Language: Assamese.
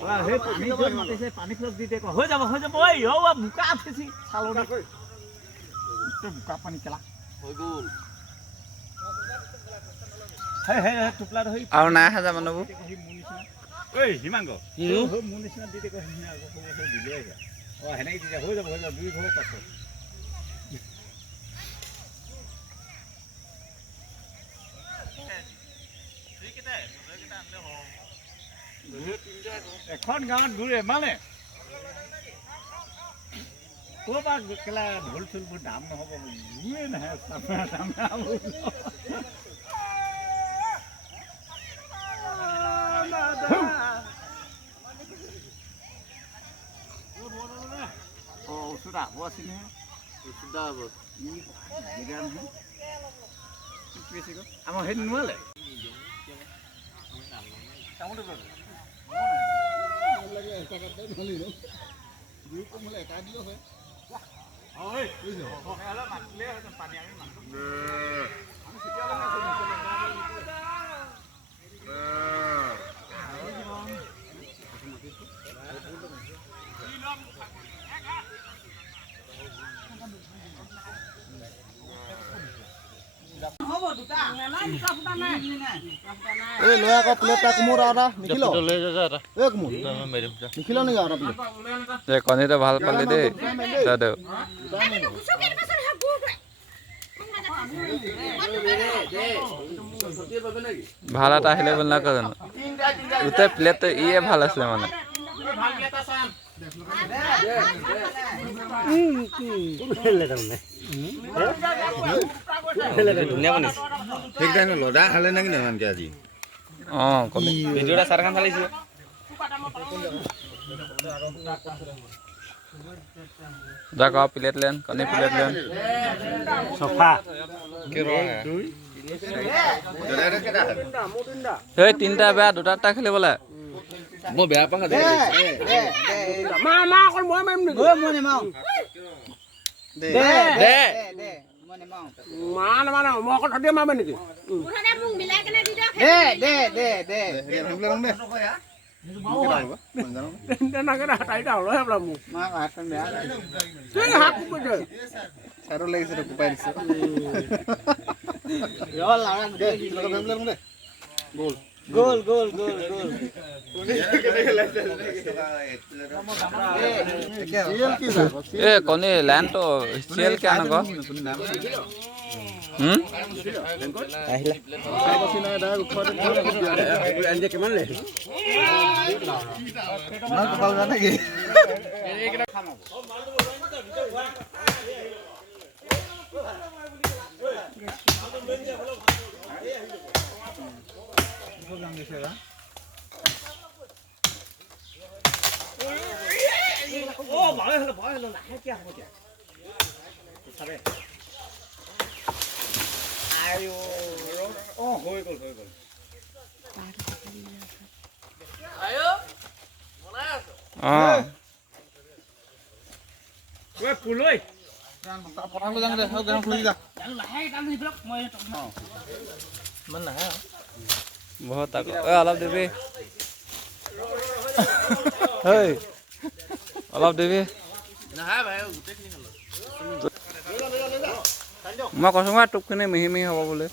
পানী ফ্লক দি দে হৈ যাব ঐ বোকা উঠিছি চালো বোকা পানী কেলা হৈ গ'ল টোপলা ধৰি আৰু নাই হাজাৰ মানুহবোৰ ঐ হিমাংগ মোৰ নিচিনা দি দে দিলে সেনেকে দি হৈ যাব দুই ঘৰ পাছত এখন গাঁৱত ঘূৰে মানে ক'ৰপৰা কেলা ঢোল চোলবোৰ দাম নহ'ব ঘূৰে নাহে ওচৰত আব আছে নহয় ওচৰত আব আমাৰ সেইটো নোৱালে এই লৈ আকৌ প্লেটটা কোমোৰা এটা নিখিল এই কোমোৰ নিখিল নেকি আৰু প্লেট কণীটো ভাল পালি দেই দাদা ভাল এটা আহিলে বুলি নকয় জানো গোটেই প্লেটটো ইয়ে ভাল আছিলে মানে লদা খালে নেকি নেমানকে আজি ভিডিঅ'টা চাৰখান চালিছিলে যাক প্লেট লেন কণী প্লেট লেন চফা সেই তিনিটা বেয়া দুটা খেলিবলৈ মই বেয়া পাওঁ লাগিছে কোপাই দিছে গ'ল গ'ল গ'ল গ'ল এ কণী লাইনটো চিৰিয়েল কিয় নক বহুত অলপ দিবি অলপ দিবি মই কৈছো টোপখিনি মিহি মিহি হ'ব বোলে